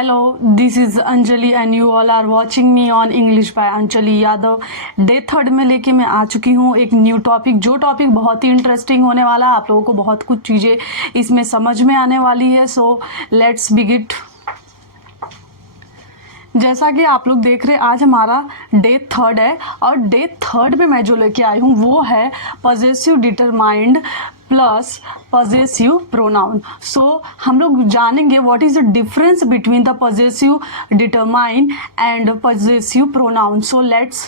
Hello, this is Anjali and you all are watching me on English by Anjali Yadav. Day third में लेके मैं आ चुकी हूँ एक न्यू टॉपिक, जो टॉपिक बहुत ही इंटरेस्टिंग होने वाला है। आप लोगों को बहुत कुछ चीज़ें इसमें समझ में आने वाली है। So let's begin. जैसा कि आप लोग देख रहे हैं, आज हमारा डे थर्ड है और डे थर्ड में मैं जो लेके आई हूँ वो है possessive determiner plus possessive pronoun. So हम लोग जानेंगे what is the difference between the possessive determined and possessive pronoun. So let's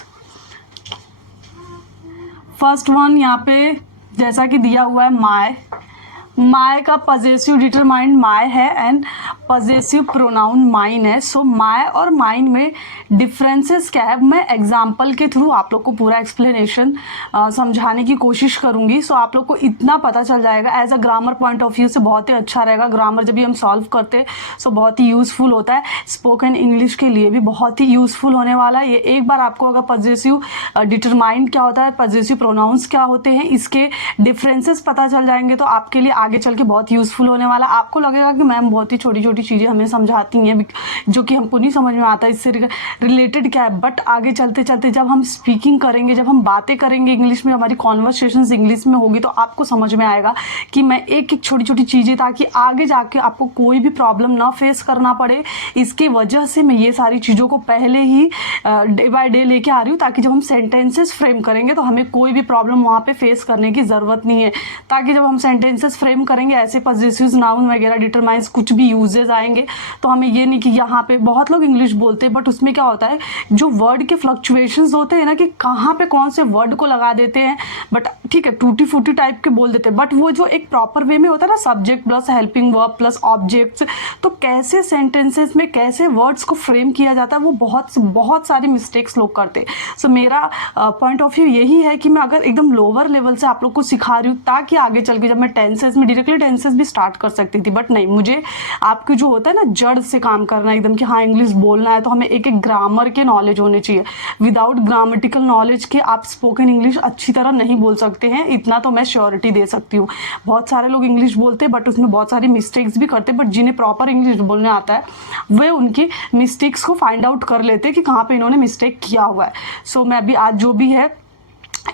first one, यहाँ पे जैसा कि दिया हुआ है माय का पॉजेसिव डिटरमाइंड माय है एंड पॉजेसिव प्रोनाउन माइन है। सो माय और माइन में डिफरेंसेस क्या है, मैं एग्जांपल के थ्रू आप लोग को पूरा एक्सप्लेनेशन समझाने की कोशिश करूंगी। सो आप लोग को इतना पता चल जाएगा। As a grammar point of view से बहुत ही अच्छा रहेगा। ग्रामर जब भी हम सॉल्व करते हैं सो बहुत ही यूज़फुल होता है। स्पोकन इंग्लिश के लिए भी बहुत ही यूज़फुल होने वाला है ये। एक बार आपको अगर पॉजेसिव डिटरमाइंड क्या होता है, पॉजेसिव प्रोनाउंस क्या होते हैं, इसके डिफरेंसेस पता चल जाएंगे तो आपके लिए आगे चल के बहुत यूज़फुल होने वाला। आपको लगेगा कि मैम बहुत ही छोटी छोटी चीज़ें हमें समझाती हैं जो कि हमको नहीं समझ में आता, इससे रिलेटेड क्या है। बट आगे चलते चलते जब हम स्पीकिंग करेंगे, जब हम बातें करेंगे इंग्लिश में, हमारी कॉन्वर्सेशंस इंग्लिश में होगी तो आपको समझ में आएगा कि मैं एक एक छोटी छोटी चीज़ें, ताकि आगे जाके आपको कोई भी प्रॉब्लम ना फेस करना पड़े। इसकी वजह से मैं ये सारी चीज़ों को पहले ही डे बाय डे लेके आ रही हूँ, ताकि जब हम सेंटेंसेस फ्रेम करेंगे तो हमें कोई भी प्रॉब्लम वहाँ पे फेस करने की ज़रूरत नहीं है। ताकि जब हम सेंटेंसेस फ्रेम करेंगे, ऐसे पॉजेसिव नाउन वगैरह डिटरमाइंस कुछ भी यूजेस आएंगे तो हमें ये नहीं कि यहाँ पे बहुत लोग इंग्लिश बोलते हैं बट उसमें क्या होता है, जो वर्ड के फ्लक्चुएशंस होते हैं ना, कि कहाँ पे कौन से वर्ड को लगा देते हैं। बट ठीक है, टूटी फूटी टाइप के बोल देते हैं, बट वो जो एक प्रॉपर वे में होता है ना, subject plus helping verb plus objects, तो कैसे सेंटेंसेस में कैसे वर्ड्स को फ्रेम किया जाता है वो बहुत सारी मिस्टेक्स लोग करते हैं। सो मेरा पॉइंट ऑफ व्यू यही है कि मैं अगर एकदम लोअर लेवल से आप लोग को सिखा रही हूँ, ताकि आगे चल के जब मैं टेंसेस में डायरेक्टली टेंसेस भी स्टार्ट कर सकती थी, बट नहीं, मुझे आपकी जो होता है ना जड़ से काम करना एकदम, कि हाँ इंग्लिश बोलना है तो हमें एक एक ग्रामर के नॉलेज होने चाहिए। विदाउट ग्रामेटिकल नॉलेज के आप स्पोकन इंग्लिश अच्छी तरह नहीं बोल सकते हैं, इतना तो मैं श्योरिटी दे सकती हूँ। बहुत सारे लोग इंग्लिश बोलते हैं बट उसमें बहुत सारी मिस्टेक्स भी करते हैं, बट जिन्हें प्रॉपर इंग्लिश बोलने आता है वे उनकी मिस्टेक्स को फाइंड आउट कर लेते हैं कि कहाँ पे इन्होंने मिस्टेक किया हुआ है। सो मैं भी आज जो भी है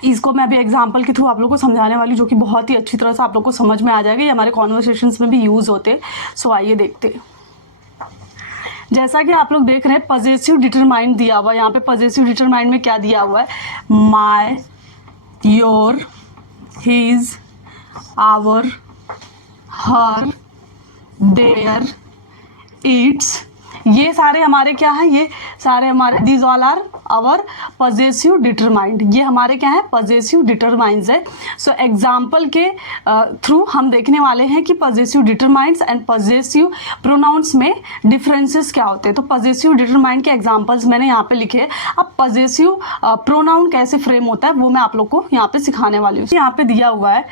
इसको मैं भी एग्जाम्पल के थ्रू आप लोगों को समझाने वाली, जो कि बहुत ही अच्छी तरह से आप लोग को समझ में आ जाएगा। ये हमारे कॉन्वर्सेशंस में भी यूज़ होते हैं। सो आइए देखते हैं। जैसा कि आप लोग देख रहे हैं पॉजेसिव डिटरमाइंड दिया हुआ है। यहाँ पे पॉजेसिव डिटरमाइंड में क्या दिया हुआ है, my, your, his, our, her, their, its, ये सारे हमारे क्या है, ये सारे हमारे these all are our possessive determined. ये हमारे क्या है, पॉजेसिव डिटरमाइंड्स है। सो एग्जाम्पल के थ्रू हम देखने वाले हैं कि पॉजेसिव डिटरमाइंड्स एंड पॉजेसिव प्रोनाउंस में डिफरेंसेस क्या होते हैं। तो पॉजेसिव डिटरमाइंड के एग्जाम्पल्स मैंने यहाँ पे लिखे हैं। अब पॉजेसिव प्रोनाउन कैसे फ्रेम होता है वो मैं आप लोग को यहाँ पे सिखाने वाली हूँ। यहाँ पे दिया हुआ है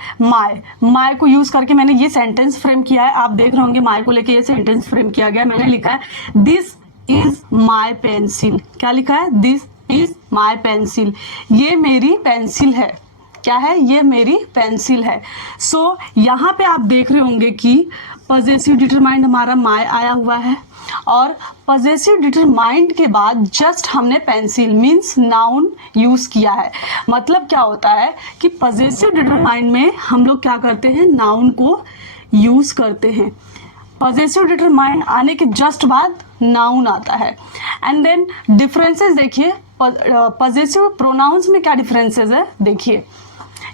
माय को यूज करके मैंने ये सेंटेंस फ्रेम किया है। आप देख रहे होंगे माय को लेके ये सेंटेंस फ्रेम किया गया। मैंने लिखा है दिस इज माई पेंसिल। क्या लिखा है, दिस इज माई पेंसिल, ये मेरी पेंसिल है। क्या है, ये मेरी पेंसिल है। सो यहाँ पे आप देख रहे होंगे कि पॉजेसिव डिटरमाइंड हमारा माय आया हुआ है और पॉजेसिव डिटरमाइंड के बाद जस्ट हमने पेंसिल मीन्स नाउन यूज किया है। मतलब क्या होता है कि पॉजेसिव डिटरमाइंड में हम लोग क्या करते हैं, नाउन को यूज करते हैं। पॉजेसिव डिटरमाइंड आने के जस्ट बाद नाउन आता है। एंड देन डिफरेंसेस देखिए, पॉजेसिव प्रोनाउंस में क्या डिफरेंसेस है देखिए।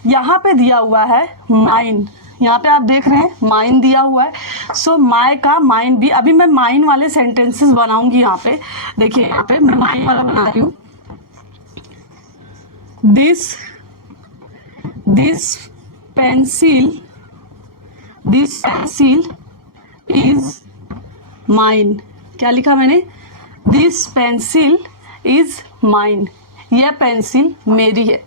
यहाँ पे दिया हुआ है माइन, यहाँ पे आप देख रहे हैं माइन दिया हुआ है। सो माय का माइन भी, अभी मैं माइन वाले सेंटेंसेस बनाऊंगी। यहाँ पे देखिए, यहाँ पे मैं माइन वाला बना रही हूँ। This pencil is mine. क्या लिखा मैंने, दिस पेंसिल इज माइन, यह पेंसिल मेरी है।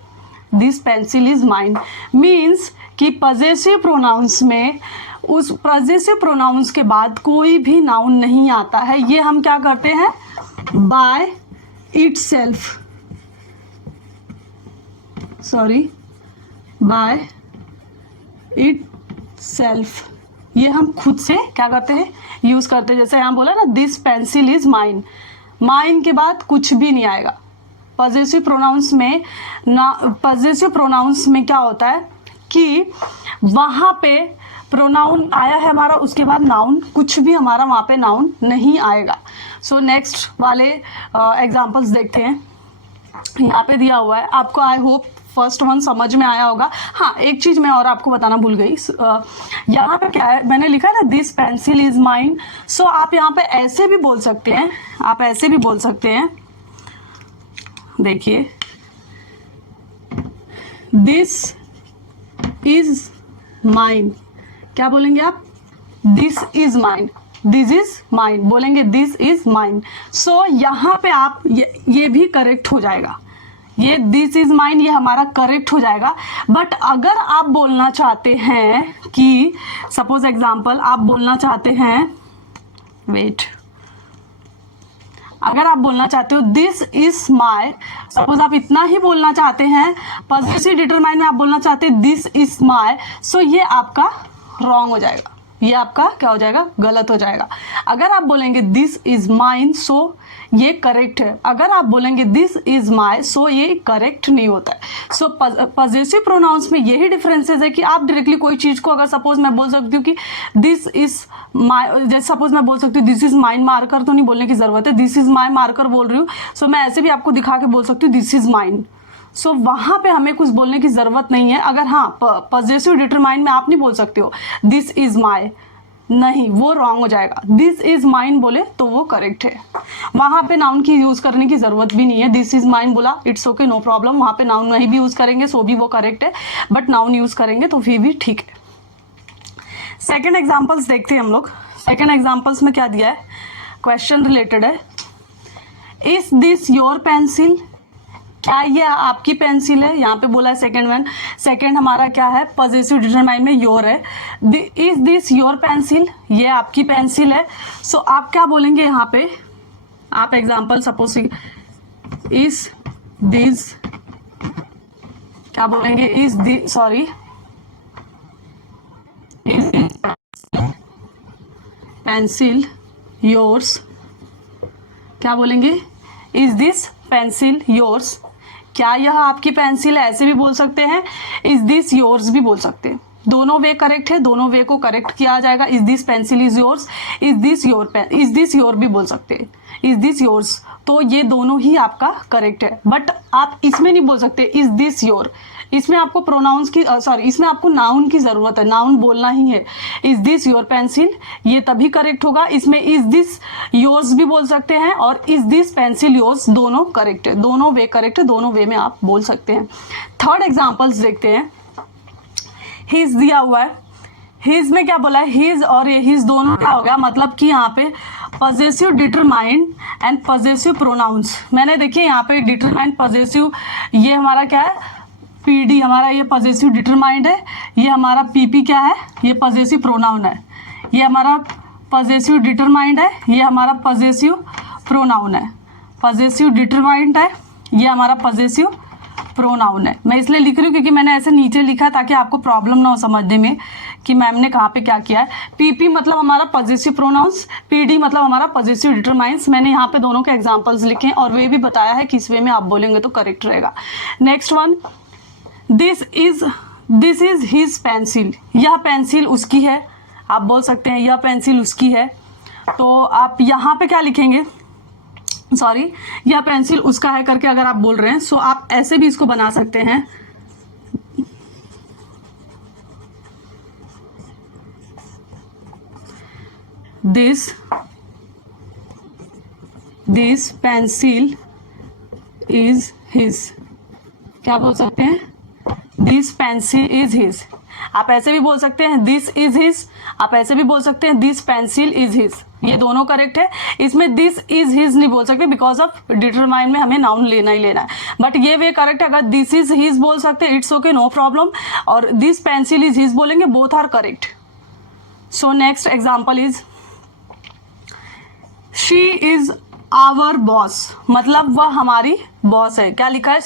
This pencil is mine means कि पॉजेसिव प्रोनाउंस में उस पॉजेसिव प्रोनाउंस के बाद कोई भी नाउन नहीं आता है। ये हम क्या करते हैं, बाय इटसेल्फ, बाय इटसेल्फ ये हम खुद से क्या करते हैं, यूज़ करते हैं। जैसे यहाँ बोला ना, this pencil is mine, mine के बाद कुछ भी नहीं आएगा। पॉजेसिव प्रोनाउंस में ना, पॉजेसिव प्रोनाउंस में क्या होता है कि वहाँ पे प्रोनाउन आया है हमारा, उसके बाद नाउन, कुछ भी हमारा वहाँ पे नाउन नहीं आएगा। सो नेक्स्ट वाले एग्जांपल्स देखते हैं। यहाँ पे दिया हुआ है, आपको आई होप फर्स्ट वन समझ में आया होगा। हाँ, एक चीज़ मैं और आपको बताना भूल गई। यहाँ पे क्या है, मैंने लिखा है ना, दिस पेंसिल इज माइन। सो आप यहाँ पे ऐसे भी बोल सकते हैं, आप ऐसे भी बोल सकते हैं, देखिए, दिस इज माइन। क्या बोलेंगे आप, this is mine, this is mine बोलेंगे, दिस इज माइन। सो यहाँ पे आप ये भी करेक्ट हो जाएगा, ये दिस इज माइन ये हमारा करेक्ट हो जाएगा। बट अगर आप बोलना चाहते हैं कि सपोज एग्जांपल आप बोलना चाहते हैं, वेट, अगर आप बोलना चाहते हो दिस इज माई, सपोज आप इतना ही बोलना चाहते हैं, पॉजिटिव डिटरमाइन में आप बोलना चाहते हैं दिस इज माई, सो ये आपका रॉन्ग हो जाएगा, ये आपका क्या हो जाएगा, गलत हो जाएगा। अगर आप बोलेंगे दिस इज माइन, सो ये करेक्ट है। अगर आप बोलेंगे दिस इज माई, सो ये करेक्ट नहीं होता है। सो पॉजेसिव प्रोनाउंस में यही डिफरेंसेस है कि आप डायरेक्टली कोई चीज़ को, अगर सपोज मैं बोल सकती हूँ कि दिस इज माई, जैसे सपोज मैं बोल सकती हूँ दिस इज माइन मार्कर, तो नहीं बोलने की ज़रूरत है, दिस इज माई मार्कर बोल रही हूँ, सो मैं ऐसे भी आपको दिखा के बोल सकती हूँ दिस इज माइन। सो वहाँ पे हमें कुछ बोलने की ज़रूरत नहीं है। अगर हाँ, पॉजेसिव डिटरमाइन में आप नहीं बोल सकते हो दिस इज माई, नहीं, वो रॉन्ग हो जाएगा। दिस इज माइन बोले तो वो करेक्ट है, वहाँ पे नाउन की यूज़ करने की ज़रूरत भी नहीं है। दिस इज माइन बोला, इट्स ओके, नो प्रॉब्लम, वहाँ पे नाउन नहीं भी यूज़ करेंगे सो भी वो करेक्ट है, बट नाउन यूज़ करेंगे तो फिर भी ठीक है। सेकेंड एग्जाम्पल्स देखते हैं हम लोग। सेकेंड एग्जाम्पल्स में क्या दिया है, क्वेश्चन रिलेटेड है, इज दिस योर पेंसिल, क्या ये आपकी पेंसिल है, यहाँ पे बोला है सेकेंड वन। सेकेंड हमारा क्या है, पॉजिटिव डिटरमाइन में योर है, इज दिस योर पेंसिल, ये आपकी पेंसिल है। सो आप क्या बोलेंगे यहाँ पे, आप एग्जाम्पल सपोज इज दिस, क्या बोलेंगे, is this, sorry, is pencil yours, क्या बोलेंगे, इज दिस पेंसिल योर्स, क्या यह आपकी पेंसिल है, ऐसे भी बोल सकते हैं, इज दिस योर्स भी बोल सकते हैं। दोनों वे करेक्ट है, दोनों वे को करेक्ट किया जाएगा। Is this pencil is yours, is this your pen, is this your भी बोल सकते हैं, इज दिस योर्स, तो ये दोनों ही आपका करेक्ट है। बट आप इसमें नहीं बोल सकते इज दिस योर, इसमें आपको प्रोनाउंस की सॉरी इसमें आपको नाउन की ज़रूरत है, नाउन बोलना ही है। इज दिस योर पेंसिल, ये तभी करेक्ट होगा। इसमें इज दिस योर्स भी बोल सकते हैं और इज दिस पेंसिल योर्स, दोनों करेक्ट है, दोनों वे करेक्ट है, दोनों वे में आप बोल सकते हैं। थर्ड एग्जाम्पल्स देखते हैं। हिज दिया हुआ है, हिज में क्या बोला है, हिज और हिज दोनों क्या हो गया, मतलब कि यहाँ पे possessive determined and possessive pronouns. मैंने देखिए यहाँ पे डिटरमाइंड पॉजेसिव, ये हमारा क्या है, पीडी हमारा ये पॉजेसिव डिटरमाइंड है, ये हमारा पीपी क्या है, ये पॉजेसिव प्रोनाउन है, ये हमारा पॉजेसिव डिटरमाइंड है, ये हमारा पॉजेसिव प्रोनाउन है, पॉजेसिव डिटरमाइंड है, ये हमारा पॉजेसिव प्रोनाउन है। मैं इसलिए लिख रही हूँ क्योंकि मैंने ऐसे नीचे लिखा ताकि आपको प्रॉब्लम ना हो समझने में कि मैम ने कहाँ पे क्या किया है। पीपी मतलब हमारा पॉजिटिव प्रोनाउंस, पीडी मतलब हमारा पॉजिटिव डिटरमाइंस। मैंने यहाँ पे दोनों के एग्जांपल्स लिखे हैं और वे भी बताया है किस वे में आप बोलेंगे तो करेक्ट रहेगा। Next one, this is his pencil, यह पेंसिल उसकी है, आप बोल सकते हैं यह पेंसिल उसकी है। तो आप यहाँ पे क्या लिखेंगे, सॉरी यह पेंसिल उसका है करके अगर आप बोल रहे हैं सो आप ऐसे भी इसको बना सकते हैं, दिस पेंसिल इज हिज, क्या बोल सकते हैं, दिस पेंसिल इज हिज। आप ऐसे भी बोल सकते हैं दिस इज हिज, आप ऐसे भी बोल सकते हैं दिस पेंसिल इज हिज, ये दोनों करेक्ट है। इसमें दिस इज हिज नहीं बोल सकते बिकॉज ऑफ डिटरमाइन में हमें नाउन लेना ही लेना है, बट ये वे करेक्ट है। अगर दिस इज हिज बोल सकते हैं इट्स ओके, नो प्रॉब्लम, और दिस पेंसिल इज हिज बोलेंगे, both are correct. So next example is she is our boss, मतलब वह हमारी बॉस है। क्या लिखा है?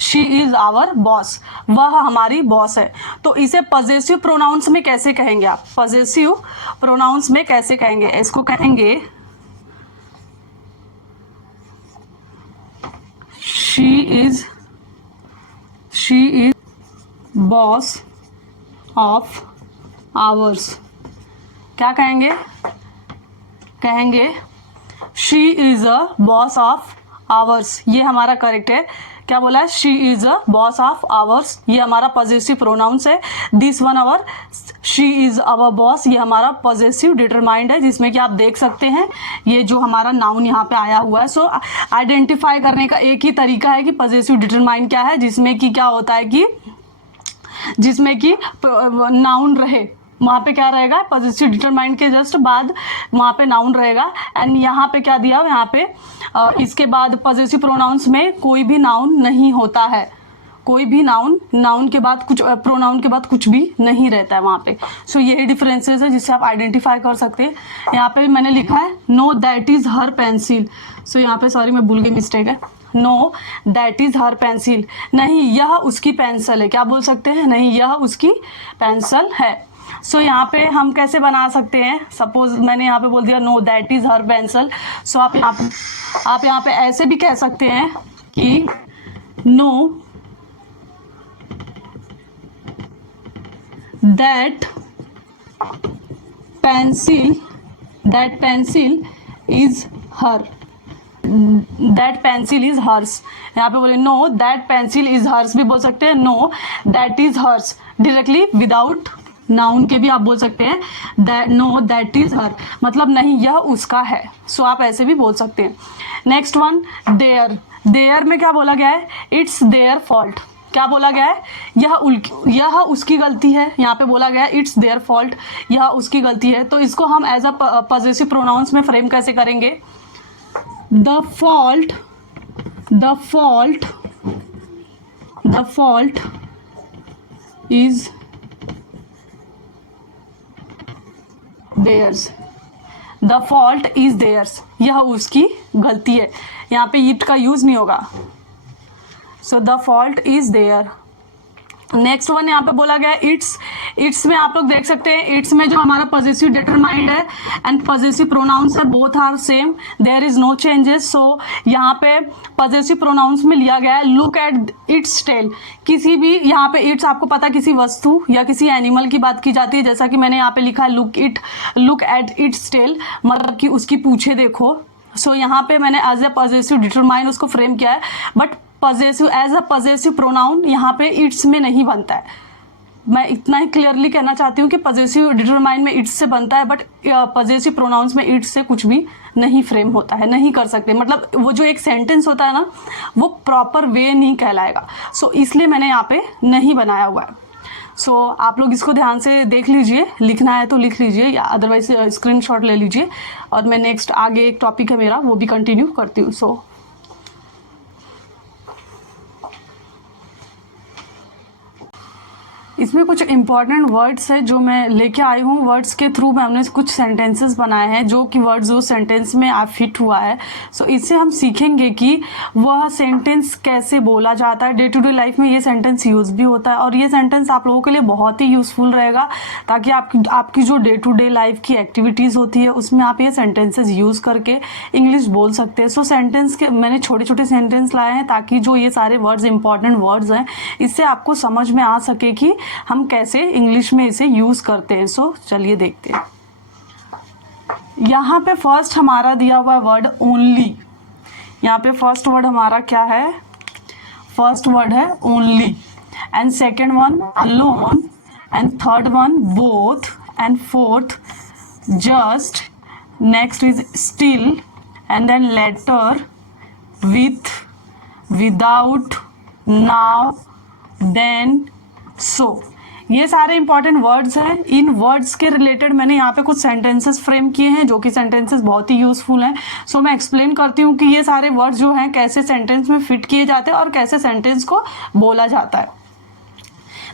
शी इज आवर बॉस, वह हमारी बॉस है। तो इसे पजेसिव प्रोनाउंस में कैसे कहेंगे आप? पजेसिव प्रोनाउंस में कैसे कहेंगे? इसको कहेंगे she is boss of hours. क्या कहेंगे? कहेंगे she is a boss of hours. ये हमारा करेक्ट है। क्या बोला है? She is a boss of hours, ये हमारा पॉजिटिव प्रोनाउंस है। This one hour, she is our boss, ये हमारा पॉजिटिव डिटरमाइंड है, जिसमें कि आप देख सकते हैं ये जो हमारा नाउन यहाँ पे आया हुआ है। सो आइडेंटिफाई करने का एक ही तरीका है कि पॉजिटिव डिटरमाइंड क्या है, जिसमें कि क्या होता है कि जिसमें कि नाउन रहे, वहाँ पे क्या रहेगा? पॉजिटिव डिटरमाइंड के जस्ट बाद वहाँ पे नाउन रहेगा। एंड यहाँ पे क्या दिया? यहाँ पे इसके बाद पॉजिटिव प्रोनाउंस में कोई भी नाउन नहीं होता है, कोई भी नाउन के बाद कुछ, प्रोनाउन के बाद कुछ भी नहीं रहता है वहाँ पे। सो यही डिफरेंसेस है जिससे आप आइडेंटिफाई कर सकते हैं। यहाँ पे मैंने लिखा है no that is her pencil. So यहाँ पे सॉरी मैं भूल गई, मिस्टेक है। No that is her pencil, नहीं यह उसकी पेंसिल है। क्या बोल सकते हैं? नहीं यह उसकी पेंसिल है। सो यहाँ पे हम कैसे बना सकते हैं? सपोज मैंने यहाँ पे बोल दिया no that is her pencil. So आप यहाँ पे ऐसे भी कह सकते हैं कि no that pencil is her, that pencil is hers. यहाँ पे बोले no that pencil is hers भी बोल सकते हैं, no that is hers directly without noun के भी आप बोल सकते हैं that, no that is her, मतलब नहीं यह उसका है। सो आप ऐसे भी बोल सकते हैं। नेक्स्ट वन देयर में क्या बोला गया है? It's their fault. क्या बोला गया है? यह उसकी गलती है। यहाँ पे बोला गया है इट्स देयर फॉल्ट, यह उसकी गलती है। तो इसको हम एज अ पॉजिटिव प्रोनाउंस में फ्रेम कैसे करेंगे? The fault is theirs, the fault is theirs, यह उसकी गलती है। यहाँ पे इट का यूज नहीं होगा। So the fault is their. Next one यहाँ पे बोला गया है इट्स में आप लोग देख सकते हैं, इट्स में जो हमारा पॉजिटिव डिटरमाइंड है एंड पॉजिटिव प्रोनाउंस है, both are same, there is no changes. So यहाँ पे पॉजिटिव प्रोनाउंस में लिया गया है लुक एट इट्स टेल। किसी भी यहाँ पे इट्स आपको पता किसी वस्तु या किसी एनिमल की बात की जाती है, जैसा कि मैंने यहाँ पे लिखा है लुक एट इट्स टेल, मतलब कि उसकी पूछे देखो। सो यहाँ पे मैंने एज ए पॉजिटिव डिटरमाइंड उसको फ्रेम किया है, but positive as a positive pronoun यहाँ पे इट्स में नहीं बनता है। मैं इतना ही क्लियरली कहना चाहती हूँ कि पॉजिटिव डिटरमाइंड में इट्स से बनता है, बट पॉजिटिव प्रोनाउंस में इट्स से कुछ भी नहीं फ्रेम होता है, नहीं कर सकते। मतलब वो जो एक सेंटेंस होता है ना, वो प्रॉपर वे नहीं कहलाएगा। सो इसलिए मैंने यहाँ पे नहीं बनाया हुआ है। सो आप लोग इसको ध्यान से देख लीजिए, लिखना है तो लिख लीजिए या अदरवाइज स्क्रीनशॉट ले लीजिए, और मैं नेक्स्ट आगे एक टॉपिक है मेरा वो भी कंटिन्यू करती हूँ। सो इसमें कुछ इंपॉर्टेंट वर्ड्स है जो मैं लेके आई हूँ। वर्ड्स के थ्रू में हमने कुछ सेंटेंसेस बनाए हैं जो कि वर्ड्स उस सेंटेंस में आप फिट हुआ है। सो इससे हम सीखेंगे कि वह सेंटेंस कैसे बोला जाता है। डे टू डे लाइफ में ये सेंटेंस यूज़ भी होता है, और ये सेंटेंस आप लोगों के लिए बहुत ही यूज़फुल रहेगा, ताकि आपकी जो डे टू डे लाइफ की एक्टिविटीज़ होती है उसमें आप ये सेंटेंसेस यूज़ करके इंग्लिश बोल सकते हैं। सो सेंटेंस के मैंने छोटे छोटे सेंटेंस लाए हैं ताकि जो ये सारे वर्ड्स इंपॉर्टेंट वर्ड्स हैं इससे आपको समझ में आ सके कि हम कैसे इंग्लिश में इसे यूज करते हैं। सो चलिए देखते हैं। यहाँ पे फर्स्ट हमारा दिया हुआ वर्ड ओनली। यहाँ पे फर्स्ट वर्ड हमारा क्या है? फर्स्ट वर्ड है only, and second one alone, and third one both, and fourth just, next is still, and then later, with, without, now, then, so. ये सारे इंपॉर्टेंट वर्ड्स हैं। इन words के रिलेटेड मैंने यहाँ पे कुछ सेंटेंसेस फ्रेम किए हैं जो कि सेंटेंसेस बहुत ही यूजफुल हैं। सो मैं एक्सप्लेन करती हूँ कि ये सारे वर्ड्स जो हैं कैसे सेंटेंस में फिट किए जाते हैं और कैसे सेंटेंस को बोला जाता है।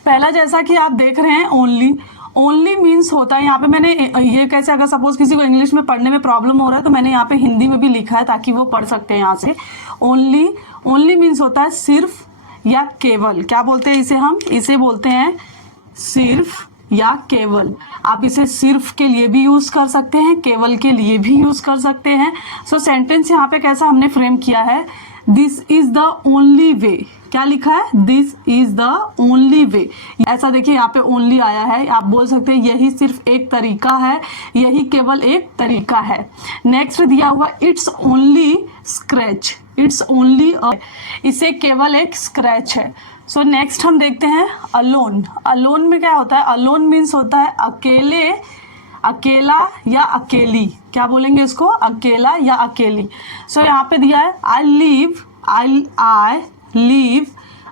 पहला जैसा कि आप देख रहे हैं ओनली, ओनली मीन्स होता है, यहाँ पे मैंने ये कैसे, अगर सपोज किसी को इंग्लिश में पढ़ने में प्रॉब्लम हो रहा है तो मैंने यहाँ पे हिंदी में भी लिखा है ताकि वो पढ़ सकते हैं यहाँ से। ओनली, ओनली मीन्स होता है सिर्फ या केवल। क्या बोलते हैं इसे हम? इसे बोलते हैं सिर्फ या केवल। आप इसे सिर्फ के लिए भी यूज कर सकते हैं, केवल के लिए भी यूज कर सकते हैं। सो सेंटेंस यहाँ पे कैसा हमने फ्रेम किया है, this is the only way. क्या लिखा है? This is the only way. ऐसा देखिए यहाँ पे ओनली आया है, आप बोल सकते हैं यही सिर्फ एक तरीका है, यही केवल एक तरीका है। नेक्स्ट दिया हुआ it's only scratch, it's only, इसे केवल एक स्क्रैच है। सो नेक्स्ट हम देखते हैं अलोन। अलोन में क्या होता है? अलोन मीन्स होता है अकेले, अकेला या अकेली। क्या बोलेंगे इसको? अकेला या अकेली। सो यहाँ पे दिया है आई लिव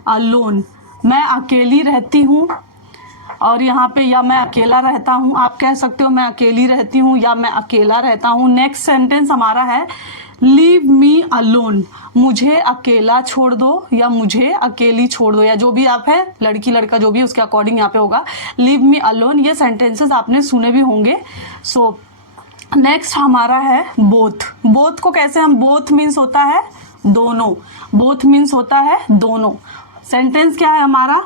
अलोन, मैं अकेली रहती हूँ। और यहाँ पे या मैं अकेला रहता हूँ, आप कह सकते हो मैं अकेली रहती हूँ या मैं अकेला रहता हूँ। नेक्स्ट सेंटेंस हमारा है लीव मी अलोन, मुझे अकेला छोड़ दो या मुझे अकेली छोड़ दो, या जो भी आप है, लड़की लड़का जो भी उसके अकॉर्डिंग यहाँ पे होगा लीव मी अलोन। ये सेंटेंसेस आपने सुने भी होंगे। सो नेक्स्ट हमारा है बोथ। बोथ को कैसे हम, बोथ मीन्स होता है दोनों, बोथ मीन्स होता है दोनों। सेंटेंस क्या है हमारा?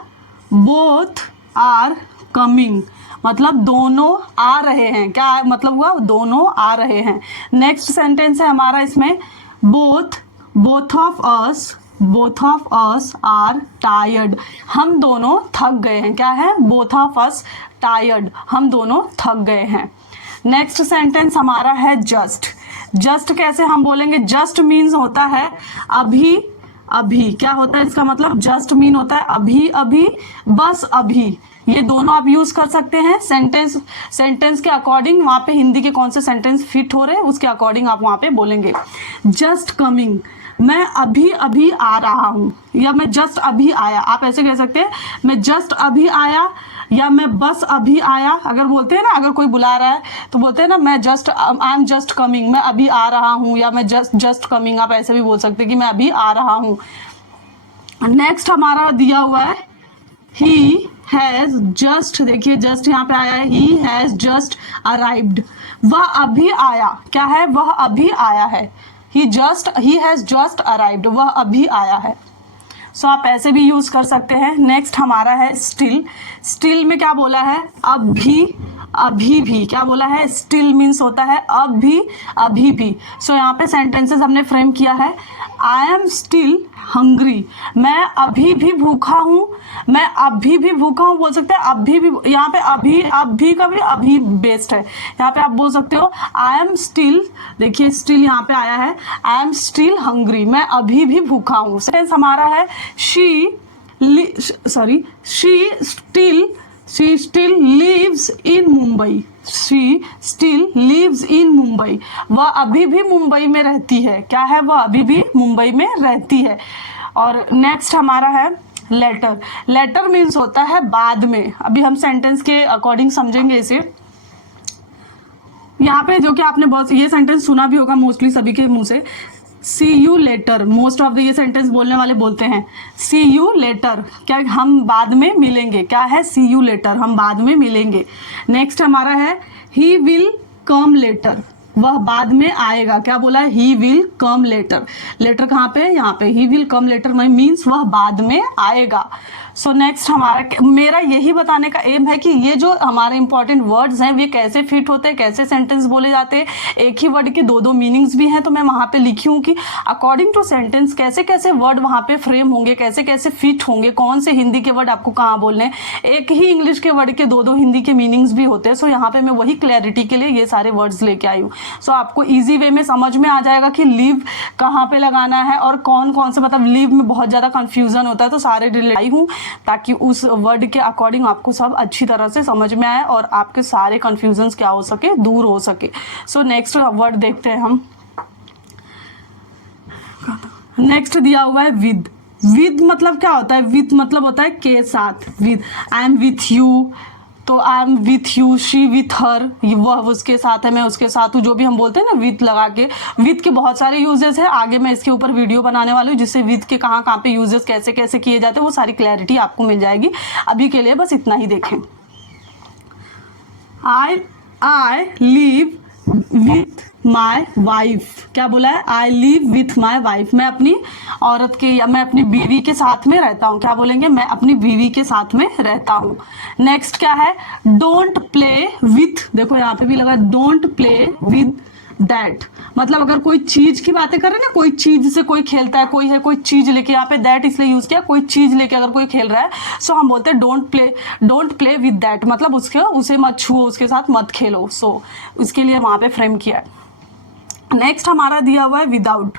बोथ आर कमिंग, मतलब दोनों आ रहे हैं। क्या मतलब हुआ? दोनों आ रहे हैं। नेक्स्ट सेंटेंस है हमारा इसमें both of us are tired, हम दोनों थक गए हैं। क्या है? बोथ ऑफ अस टायर्ड, हम दोनों थक गए हैं। नेक्स्ट सेंटेंस हमारा है जस्ट। जस्ट कैसे हम बोलेंगे? जस्ट मीन्स होता है अभी अभी। क्या होता है इसका मतलब? जस्ट मीन होता है अभी अभी, बस अभी। ये दोनों आप यूज कर सकते हैं सेंटेंस के अकॉर्डिंग। वहां पे हिंदी के कौन से सेंटेंस फिट हो रहे हैं उसके अकॉर्डिंग आप वहां पे बोलेंगे। जस्ट कमिंग, मैं अभी अभी आ रहा हूं, या मैं जस्ट अभी आया। आप ऐसे कह सकते हैं मैं जस्ट अभी आया, या मैं बस अभी आया। अगर बोलते हैं ना, अगर कोई बुला रहा है तो बोलते हैं ना मैं आई एम जस्ट कमिंग, मैं अभी आ रहा हूँ, या मैं जस्ट कमिंग। आप ऐसे भी बोल सकते हैं कि मैं अभी आ रहा हूँ। नेक्स्ट हमारा दिया हुआ है ही हैज जस्ट, देखिए जस्ट यहाँ पे आया है, ही हैज जस्ट अराइव्ड, वह अभी आया। क्या है? वह अभी आया है। ही हैज जस्ट अराइव्ड, वह अभी आया है। सो आप ऐसे भी यूज कर सकते हैं। नेक्स्ट हमारा है स्टिल। स्टिल में क्या बोला है? अभी भी। क्या बोला है? स्टिल मीन्स होता है अभी भी। सो यहाँ पे सेंटेंसेस हमने फ्रेम किया है आई एम स्टिल हंग्री, मैं अभी भी भूखा हूँ, मैं अभी भी भूखा हूँ बोल सकते हैं। अभी भी, यहाँ पे अभी का भी अभी बेस्ट है। यहाँ पे आप बोल सकते हो आई एम स्टिल, देखिए स्टिल यहाँ पे आया है, आई एम स्टिल हंग्री, मैं अभी भी भूखा हूँ। सेंटेंस हमारा है she still lives in Mumbai, she still lives in Mumbai, वह अभी भी मुंबई में रहती है। क्या है? वह अभी भी मुंबई में रहती है। और नेक्स्ट हमारा है लेटर। लेटर मीन्स होता है बाद में। अभी हम सेंटेंस के अकॉर्डिंग समझेंगे इसे। यहाँ पे जो कि आपने बहुत ये सेंटेंस सुना भी होगा मोस्टली सभी के मुंह से, see you later. Most of the ये सेंटेंस बोलने वाले बोलते हैं सी यू लेटर, क्या हम बाद में मिलेंगे। क्या है? सी यू लेटर, हम बाद में मिलेंगे। नेक्स्ट हमारा है ही विल कम लेटर, वह बाद में आएगा। क्या बोला है? He will come later. Later कहाँ पे? यहाँ पे। He will come later means वह बाद में आएगा। सो नेक्स्ट हमारा, मेरा यही बताने का एम है कि ये जो हमारे इंपॉर्टेंट वर्ड्स हैं वे कैसे फिट होते हैं, कैसे सेंटेंस बोले जाते हैं। एक ही वर्ड के दो मीनिंग्स भी हैं, तो मैं वहाँ पे लिखी हूँ कि अकॉर्डिंग टू सेंटेंस कैसे कैसे वर्ड वहाँ पे फ्रेम होंगे, कैसे कैसे फिट होंगे, कौन से हिंदी के वर्ड आपको कहाँ बोलने हैं। एक ही इंग्लिश के वर्ड के दो हिंदी के मीनिंग्स भी होते हैं। सो यहाँ पे मैं वही क्लैरिटी के लिए ये सारे वर्ड्स लेके आई हूँ। सो आपको ईजी वे में समझ में आ जाएगा कि लीव कहाँ पे लगाना है और कौन कौन से, मतलब लीव में बहुत ज़्यादा कन्फ्यूजन होता है, तो सारे रिलेट आई हूँ ताकि उस वर्ड के अकॉर्डिंग आपको सब अच्छी तरह से समझ में आए और आपके सारे कन्फ्यूजन्स क्या हो सके, दूर हो सके। सो नेक्स्ट वर्ड देखते हैं हम। नेक्स्ट दिया हुआ है विद। विद मतलब क्या होता है? विद मतलब होता है के साथ। With, I am with you, तो I am with you, she with her, वह उसके साथ है, मैं उसके साथ हूँ, जो भी हम बोलते हैं ना विथ लगा के। विथ के बहुत सारे यूजेस हैं, आगे मैं इसके ऊपर वीडियो बनाने वाली हूँ जिससे विथ के कहाँ कहाँ पे यूजेस कैसे कैसे किए जाते हैं वो सारी क्लैरिटी आपको मिल जाएगी। अभी के लिए बस इतना ही देखें। I live with my wife, क्या बोला है, I live with my wife, मैं अपनी औरत के या मैं अपनी बीवी के साथ में रहता हूँ, क्या बोलेंगे, मैं अपनी बीवी के साथ में रहता हूँ। नेक्स्ट क्या है, डोंट प्ले विथ, देखो यहाँ पे भी लगा डोंट प्ले विथ दैट, मतलब अगर कोई चीज की बातें करें ना, कोई चीज से कोई खेलता है, कोई है कोई चीज लेके, यहाँ पे दैट इसलिए यूज किया, कोई चीज लेके अगर कोई खेल रहा है सो हम बोलते हैं डोंट प्ले विद दैट, मतलब उसे मत छुओ, उसके साथ मत खेलो, सो इसके लिए वहां पे फ्रेम किया है। नेक्स्ट हमारा दिया हुआ है विदाउट,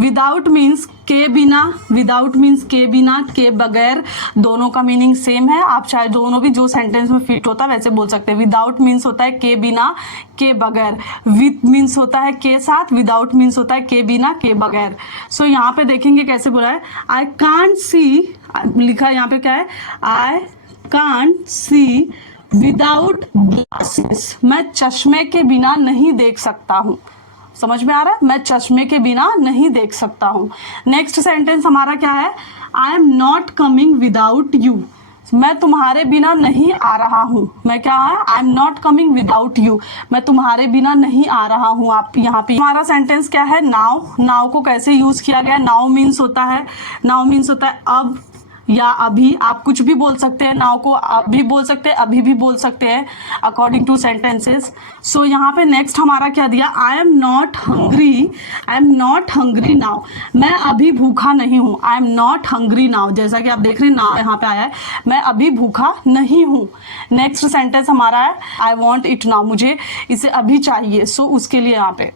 विदाउट मीन्स के बिना, विदाउट मीन्स के बिना, के बगैर, दोनों का मीनिंग सेम है, आप चाहे दोनों भी जो सेंटेंस में फिट होता है वैसे बोल सकते हैं। विदाउट मीन्स होता है के बिना, के बगैर, विथ मीन्स होता है के साथ, विदाउट मीन्स होता है के बिना, के बगैर। सो यहाँ पे देखेंगे कैसे बोला है, आई कांट सी, लिखा है यहाँ पे क्या है, I can't see without glasses, मैं चश्मे के बिना नहीं देख सकता हूँ, समझ में आ रहा है, मैं चश्मे के बिना नहीं देख सकता हूँ। नेक्स्ट सेंटेंस हमारा क्या है, I am not coming without you, मैं तुम्हारे बिना नहीं आ रहा हूँ, मैं क्या है, I am not coming without you, मैं तुम्हारे बिना नहीं आ रहा हूँ। आप यहाँ पे हमारा सेंटेंस क्या है, नाउ, नाउ को कैसे यूज किया गया, नाउ मीन्स होता है अब या अभी, आप कुछ भी बोल सकते हैं, नाउ को अभी बोल सकते हैं, अभी भी बोल सकते हैं अकॉर्डिंग टू सेंटेंसेस। सो यहाँ पे नेक्स्ट हमारा क्या दिया, I am not hungry now, मैं अभी भूखा नहीं हूँ, I am not hungry now, जैसा कि आप देख रहे हैं ना यहाँ पे आया है, मैं अभी भूखा नहीं हूँ। नेक्स्ट सेंटेंस हमारा है, आई वॉन्ट इट नाउ, मुझे इसे अभी चाहिए, सो उसके लिए यहाँ पे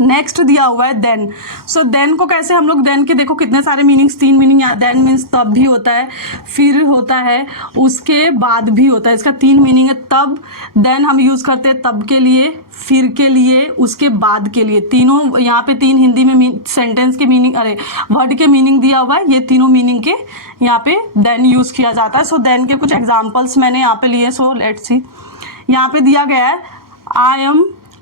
नेक्स्ट दिया हुआ है देन। सो देन को कैसे हम लोग, देन के देखो कितने सारे मीनिंग्स, 3 मीनिंग यहाँ, देन मीन्स तब भी होता है, फिर होता है, उसके बाद भी होता है, इसका 3 मीनिंग है। तब, देन हम यूज करते हैं तब के लिए, फिर के लिए, उसके बाद के लिए, तीनों यहाँ पे 3 हिंदी में सेंटेंस के मीनिंग, अरे वर्ड के मीनिंग दिया हुआ है, ये तीनों मीनिंग के यहाँ पे देन यूज किया जाता है। सो देन के कुछ एग्जाम्पल्स मैंने यहाँ पे लिए, सो लेट्स सी, यहाँ पे दिया गया है,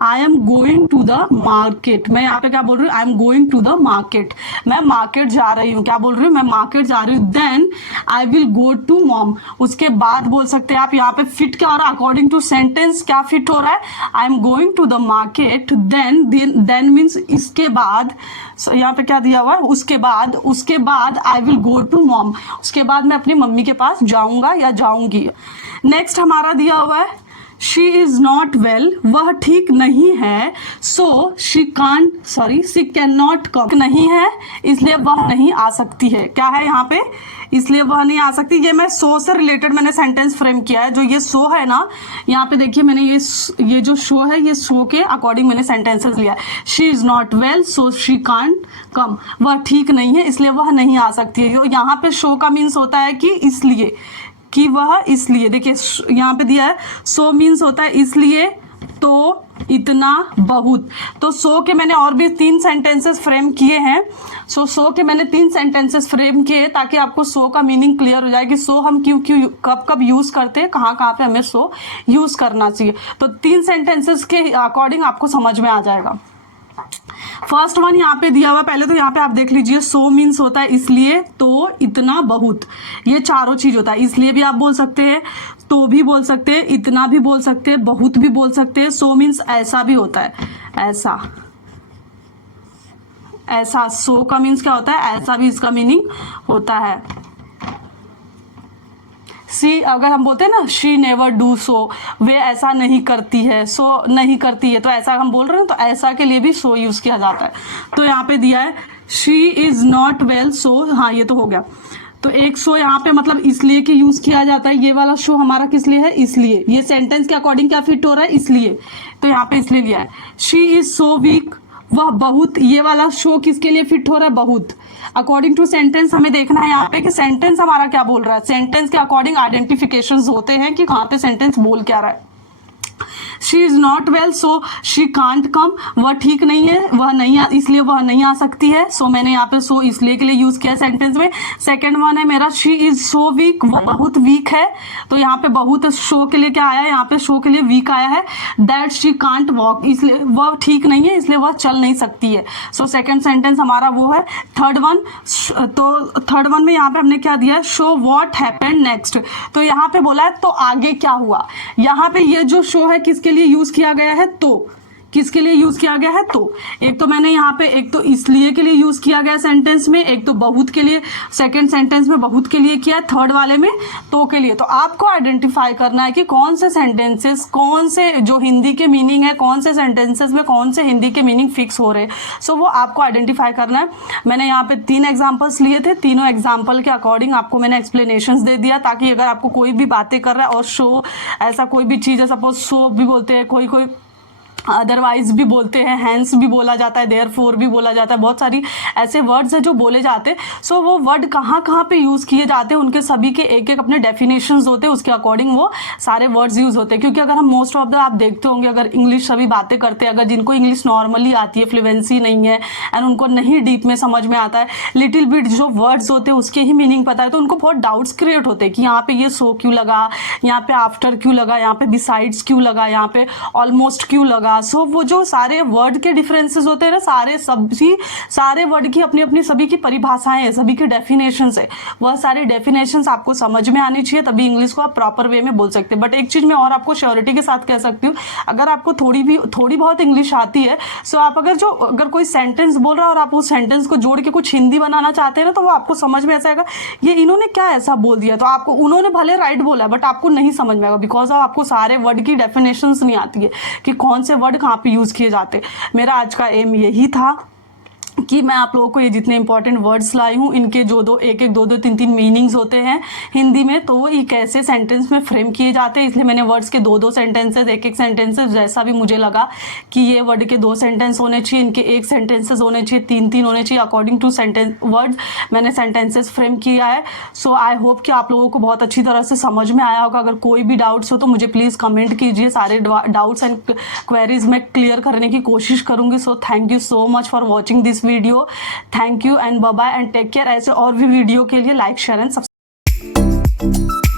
I am going to the market, मैं यहाँ पे क्या बोल रही हूँ, I am going to the market, मैं मार्केट जा रही हूँ, क्या बोल रही हूँ, मैं मार्केट जा रही हूँ। Then I will go to mom, उसके बाद बोल सकते हैं आप, यहाँ पे फिट क्या हो रहा है, अकॉर्डिंग टू सेंटेंस क्या फिट हो रहा है, I am going to the market, then means इसके बाद, यहाँ पे क्या दिया हुआ है, उसके बाद I will go to mom, उसके बाद मैं अपनी मम्मी के पास जाऊंगा या जाऊंगी। नेक्स्ट हमारा दिया हुआ है, शी इज नॉट वेल, वह ठीक नहीं है, so she can not come, नहीं है इसलिए वह नहीं आ सकती है, क्या है यहाँ पे, इसलिए वह नहीं आ सकती। ये मैं सो से रिलेटेड मैंने सेंटेंस फ्रेम किया है, जो ये सो है ना, यहाँ पे देखिए मैंने ये जो शो है, ये शो के अकॉर्डिंग मैंने सेंटेंसेस लिया है। She is not well so she can't come, वह ठीक नहीं है इसलिए वह नहीं आ सकती है। यहाँ पे शो का मीन्स होता है कि इसलिए, कि वह इसलिए, देखिए यहाँ पे दिया है, सो मीन्स होता है इसलिए, तो, इतना, बहुत। तो सो के मैंने और भी 3 सेंटेंसेस फ्रेम किए हैं। सो के मैंने 3 सेंटेंसेस फ्रेम किए ताकि आपको सो का मीनिंग क्लियर हो जाए कि सो हम क्यों कब यूज करते हैं, कहाँ पे हमें सो यूज करना चाहिए। तो 3 सेंटेंसेस के अकॉर्डिंग आपको समझ में आ जाएगा। फर्स्ट वन यहाँ पे दिया हुआ, पहले तो यहाँ पे आप देख लीजिए, सो मीन्स होता है इसलिए, तो, इतना, बहुत, ये चारों चीज होता है। इसलिए भी आप बोल सकते हैं, तो भी बोल सकते हैं, इतना भी बोल सकते हैं, बहुत भी बोल सकते हैं। सो मीन्स ऐसा भी होता है, ऐसा सो का मीन्स क्या होता है, ऐसा भी इसका मीनिंग होता है। सी, अगर हम बोलते हैं ना, शी नेवर डू सो, वे ऐसा नहीं करती है, सो नहीं करती है, तो ऐसा हम बोल रहे हैं, तो ऐसा के लिए भी सो यूज किया जाता है। तो यहाँ पे दिया है, she is not well so, हाँ ये तो हो गया। तो एक सो यहाँ पे मतलब इसलिए कि यूज किया जाता है, ये वाला शो हमारा किस लिए है, इसलिए, ये सेंटेंस के अकॉर्डिंग क्या फिट हो रहा है, इसलिए, तो यहाँ पे इसलिए लिया है। शी इज सो वीक, वह बहुत, ये वाला शो किसके लिए फिट हो रहा है, बहुत। अकॉर्डिंग टू सेंटेंस हमें देखना है यहाँ पे कि सेंटेंस हमारा क्या बोल रहा है, सेंटेंस के अकॉर्डिंग आइडेंटिफिकेशंस होते हैं कि कहाँ पे सेंटेंस बोल क्या रहा है। She is not well so she can't come, वह ठीक नहीं है, वह नहीं इसलिए वह नहीं आ सकती है। सो मैंने यहाँ पे सो इसलिए के लिए यूज़ किया सेंटेंस में। सेकेंड वन है मेरा शी इज़ सो वीक, वह बहुत वीक है। तो यहाँ पे बहुत शो के लिए क्या आया है, यहाँ पे शो के लिए वीक आया है। दैट शी कांट वॉक, इसलिए वह ठीक नहीं है, इसलिए वह चल नहीं सकती है। सो सेकेंड सेंटेंस हमारा वो है। थर्ड वन, तो थर्ड वन में यहाँ पे हमने क्या दिया है, शो व्हाट हैपेंड नेक्स्ट। तो यहाँ पे बोला है तो आगे क्या हुआ। यहाँ पे ये जो शो है किसके लिए यूज किया गया है, तो किसके लिए यूज किया गया है, तो एक तो मैंने यहाँ पे एक तो इसलिए के लिए यूज किया गया सेंटेंस में, एक तो बहुत के लिए सेकंड सेंटेंस में बहुत के लिए किया है, थर्ड वाले में तो के लिए। तो आपको आइडेंटिफाई करना है कि कौन से सेंटेंसेस, कौन से जो हिंदी के मीनिंग है, कौन से सेंटेंसेस में कौन से हिंदी के मीनिंग फिक्स हो रहे हैं। सो वो आपको आइडेंटिफाई करना है। मैंने यहाँ पे 3 एग्जाम्पल्स लिए थे, तीनों एग्जाम्पल के अकॉर्डिंग आपको मैंने एक्सप्लेनेशन दे दिया, ताकि अगर आपको कोई भी बातें कर रहा है और शो ऐसा कोई भी चीज़ है, सपोज शो भी बोलते हैं, कोई कोई अदरवाइज भी बोलते हैं, हैंस भी बोला जाता है, देयरफॉर भी बोला जाता है, बहुत सारी ऐसे वर्ड्स हैं जो बोले जाते हैं। सो वो वर्ड कहाँ कहाँ पे यूज़ किए जाते हैं, उनके सभी के एक एक अपने डेफिनेशंस होते हैं, उसके अकॉर्डिंग वो सारे वर्ड्स यूज़ होते हैं। क्योंकि अगर हम मोस्ट ऑफ द आप देखते होंगे, अगर इंग्लिश सभी बातें करते हैं, अगर जिनको इंग्लिश नॉर्मली आती है, फ्लुएंसी नहीं है एंड उनको नहीं डीप में समझ में आता है, लिटिल बिट जो वर्ड्स होते हैं उसके ही मीनिंग पता है, तो उनको बहुत डाउट्स क्रिएट होते हैं कि यहाँ पे ये सो क्यों लगा, यहाँ पे आफ्टर क्यों लगा, यहाँ पे बिसाइड्स क्यों लगा, यहाँ पे ऑलमोस्ट क्यों लगा। सो वो जो सारे वर्ड के डिफरेंसेस होते हैं ना, सारे वर्ड की अपनी अपनी सभी की परिभाषाएं हैं, सभी के डेफिनेशंस है, वह सारे डेफिनेशंस आपको समझ में आनी चाहिए, तभी इंग्लिश को आप प्रॉपर वे में बोल सकते हैं। बट एक चीज मैं और आपको श्योरिटी के साथ कह सकती हूँ, अगर आपको थोड़ी बहुत इंग्लिश आती है, सो आप अगर कोई सेंटेंस बोल रहा है और आप उस सेंटेंस को जोड़ के कुछ हिंदी बनाना चाहते हैं ना, तो वो आपको समझ में ऐसा आएगा, ये इन्होंने क्या ऐसा बोल दिया। तो आपको उन्होंने भले राइट बोला है बट आपको नहीं समझ में आएगा, बिकॉज आपको सारे वर्ड की डेफिनेशंस नहीं आती है कि कौन से वर्ड कहाँ पे यूज किए जाते। मेरा आज का एम यही था कि मैं आप लोगों को ये जितने इंपॉर्टेंट वर्ड्स लाई हूँ, इनके जो एक दो 3 मीनिंग्स होते हैं हिंदी में, तो वो एक ऐसे सेंटेंस में फ्रेम किए जाते हैं। इसलिए मैंने वर्ड्स के 2 सेंटेंसेस, एक सेंटेंसेस, जैसा भी मुझे लगा कि ये वर्ड के 2 सेंटेंस होने चाहिए, इनके 1 सेंटेंसेस होने चाहिए, 3 होने चाहिए, अकॉर्डिंग टू सेंटेंस वर्ड्स मैंने सेंटेंसेस फ्रेम किया है। सो आई होप कि आप लोगों को बहुत अच्छी तरह से समझ में आया होगा। अगर कोई भी डाउट्स हो तो मुझे प्लीज़ कमेंट कीजिए, सारे डाउट्स एंड क्वेरीज मैं क्लियर करने की कोशिश करूँगी। So thank you so much for watching this video. Thank you and bye bye and take care. ऐसे और भी वीडियो के लिए लाइक शेयर एंड सब्सक्राइब।